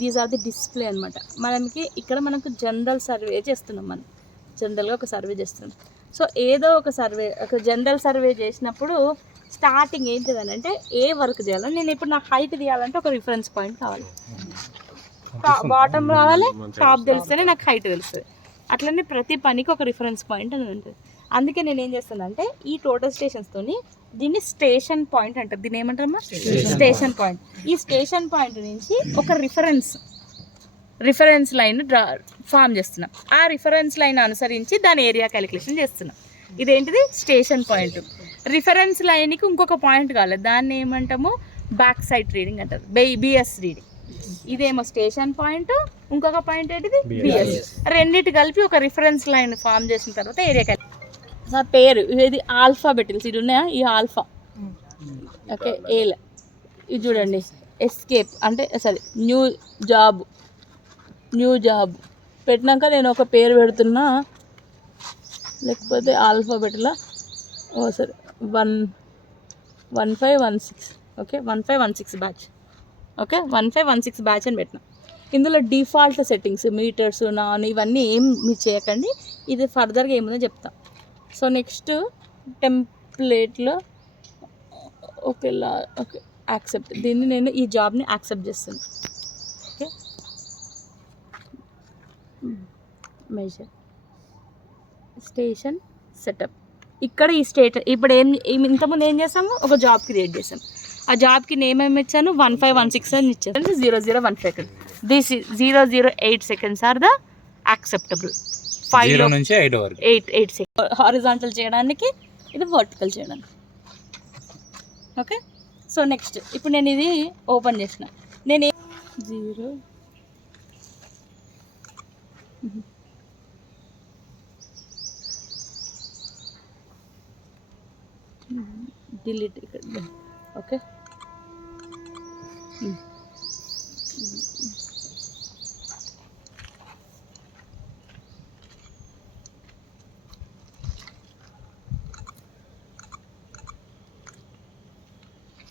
These are the display అనమాట. మనకు general survey చేస్తున్నాం, మనం జనరల్గా ఒక సర్వే చేస్తున్నాం. సో ఏదో ఒక జనరల్ సర్వే చేసినప్పుడు స్టార్టింగ్ ఏంటిదని అంటే ఏ వర్క్ చేయాలో, నేను ఇప్పుడు నాకు హైట్ తీయాలంటే ఒక రిఫరెన్స్ పాయింట్ కావాలి, బాటమ్ రావాలి, టాప్ తెలిస్తేనే నాకు హైట్ తెలుస్తుంది. అట్లనే ప్రతి పనికి ఒక రిఫరెన్స్ పాయింట్ అని ఉంటుంది. అందుకే నేను ఏం చేస్తానంటే ఈ టోటల్ స్టేషన్స్తోని దీన్ని స్టేషన్ పాయింట్ అంటారు. దీన్ని ఏమంటారమ్మా? Station point. ఈ స్టేషన్ పాయింట్ నుంచి ఒక రిఫరెన్స్ లైన్ ఫామ్ చేస్తున్నాం. ఆ రిఫరెన్స్ లైన్ అనుసరించి దాని ఏరియా క్యాలిక్యులేషన్ చేస్తున్నాం. ఇదేంటిది? Station point. రిఫరెన్స్ లైన్కి ఇంకొక పాయింట్ కావాలి, దాన్ని ఏమంటాము? బ్యాక్ సైడ్ రీడింగ్ అంటారు, బిఎస్ రీడింగ్. ఇదేమో స్టేషన్ పాయింట్, ఇంకొక పాయింట్ ఏంటిది? బిఎస్. రెండింటి కలిపి ఒక రిఫరెన్స్ లైన్ ఫామ్ చేసిన తర్వాత ఏరియా క్యాలిక్యులేషన్. సార్ పేరు ఇది ఆల్ఫాబెటిల్స్, ఇది ఉన్నాయా? ఈ ఆల్ఫా, ఓకే, ఏల్. ఇది చూడండి, ఎస్కేప్ అంటే సారీ న్యూ జాబ్ పెట్టినాక నేను ఒక పేరు పెడుతున్నా, లేకపోతే ఆల్ఫాబెట్లా సరే 1516, ఓకే, 1516 బ్యాచ్, ఓకే, 1516 బ్యాచ్ అని పెట్టినా. ఇందులో డిఫాల్ట్ సెట్టింగ్స్ మీటర్స్ ఇవన్నీ ఏం మీరు చేయకండి, ఇది ఫర్దర్గా ఏముందో చెప్తా. సో నెక్స్ట్ టెంప్లేట్లో ఓకే యాక్సెప్ట్, దీన్ని నేను ఈ జాబ్ని యాక్సెప్ట్ చేస్తాను. Okay, measure station setup. ఇక్కడ ఈ ఇప్పుడు ఇంతకుముందు ఏం చేసాము? ఒక జాబ్ క్రియేట్ చేసాం. ఆ జాబ్కి నేమ్ ఏమి ఇచ్చాను? 1516 అని ఇచ్చాను. 0015. This 008 seconds are the acceptable. 5 నుంచి 8 వరకు 8 సెకండ్ హారిజాంటల్ చేయడానికి, ఇది వర్టికల్ చేయడానికి. ఓకే, సో నెక్స్ట్ ఇప్పుడు నేను ఇది ఓపెన్ చేసిన, నేను 0 డిలీట్ ఇక్కడ, ఓకే.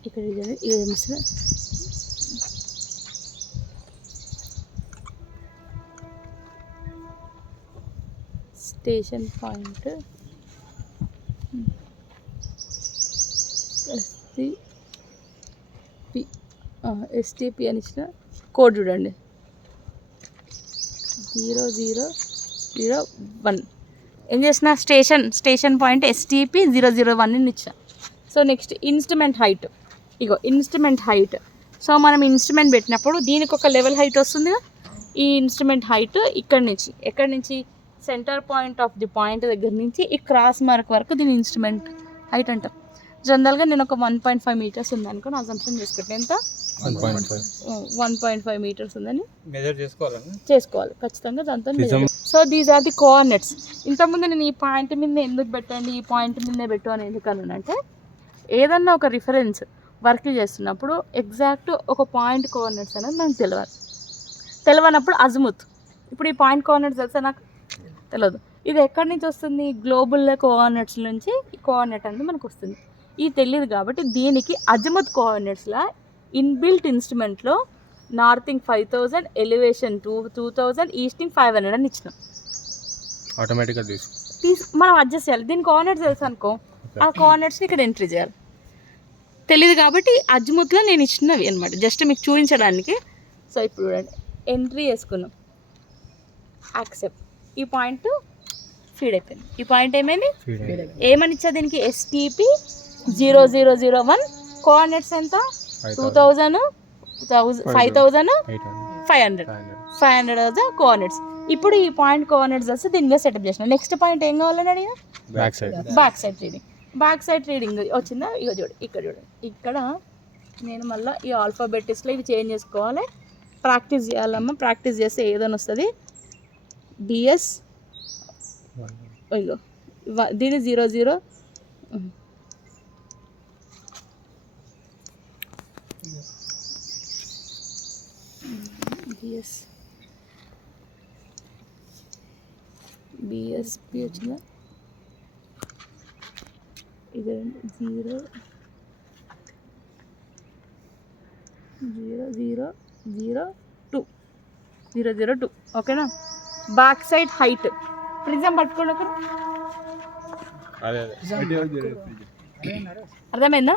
ఇక్కడ ఇది స్టేషన్ పాయింట్ ఎస్టీపీ అని ఇచ్చిన కోడ్ చూడండి, 0001. ఏం చేసిన? స్టేషన్ పాయింట్ ఎస్టీపీ 001 అని ఇచ్చిన. So next instrument height. ఇగో ఇన్స్ట్రుమెంట్ హైట్. సో మనం ఇన్స్ట్రుమెంట్ పెట్టినప్పుడు దీనికి ఒక లెవెల్ హైట్ వస్తుంది. ఈ ఇన్స్ట్రుమెంట్ హైట్ ఎక్కడి నుంచి centre point of the point దగ్గర నుంచి ఈ క్రాస్ మార్క్ వరకు దీని ఇన్స్ట్రుమెంట్ హైట్ అంటాం. జనరల్గా నేను ఒక 1.5 మీటర్స్ ఉందనుకో, నా అజంప్షన్ చేసుకుంటే ఎంత? 1.5 మీటర్స్ ఉందని చేసుకోవాలి ఖచ్చితంగా దాంతో. So these are the coordinates. ఇంతకుముందు నేను ఈ పాయింట్ మీద ఎందుకు పెట్టండి, ఈ పాయింట్ మీదనే పెట్టు అని ఎందుకనంటే, ఏదన్నా ఒక రిఫరెన్స్ వర్క్ చేస్తున్నప్పుడు ఎగ్జాక్ట్ ఒక పాయింట్ కోఆర్డినేట్స్ అనేది మనకు తెలియనప్పుడు అజిముత్. ఇప్పుడు ఈ పాయింట్ కోఆర్డినేట్స్ తెలుసా? నాకు తెలియదు. ఇది ఎక్కడి నుంచి వస్తుంది? గ్లోబల్ కోఆర్డినేట్స్ నుంచి ఈ కోఆర్డినేట్ అనేది మనకు వస్తుంది. ఇది తెలియదు కాబట్టి దీనికి అజిముత్ కోఆర్డినేట్స్లా ఇన్బిల్ట్ ఇన్స్ట్రుమెంట్లో నార్తింగ్ 5000, ఎలివేషన్ 2000, ఈస్టింగ్ 500 అని ఇచ్చినాం. ఆటోమేటిక్గా మనం అడ్జస్ట్ చేయాలి. దీని కోఆర్డినేట్స్ తెలుసు అనుకో, ఆ కోఆర్డినేట్స్ని ఇక్కడ ఎంట్రీ చేయాలి. తెలియదు కాబట్టి అజ్ముత్లో నేను ఇచ్చినవి అనమాట, జస్ట్ మీకు చూపించడానికి. సో ఇప్పుడు చూడండి, ఎంట్రీ చేసుకున్నాం, యాక్సెప్ట్. ఈ పాయింట్ ఫీడ్ అయిపోయింది. ఈ పాయింట్ ఏమైంది? ఏమని ఇచ్చా దీనికి? ఎస్టీపీ 0001. కోఆర్డినేట్స్ ఎంత? 2000, 5000, 500 కోఆర్డినేట్స్. ఇప్పుడు ఈ పాయింట్ కోఆర్డినేట్స్ వస్తే దీనిగా సెటప్ చేసిన. నెక్స్ట్ పాయింట్ ఏం కావాలని అడిగిన? బ్యాక్ సైడ్ రీడింగ్ వచ్చిందా? ఇక చూడండి, ఇక్కడ చూడండి, ఇక్కడ నేను మళ్ళీ ఈ ఆల్ఫాబెటిక్స్లో ఇవి చేంజ్ చేసుకోవాలి, ప్రాక్టీస్ చేయాలమ్మా. ప్రాక్టీస్ చేస్తే ఏదైనా వస్తుంది. బిఎస్ ఇగో దీని 00 బిఎస్పి వచ్చిందా? ఇది 00002. 002 ఓకేనా. బ్యాక్ సైడ్ హైట్ ప్రిజం పట్టుకోండి ఒక అదే అర్థమైందా.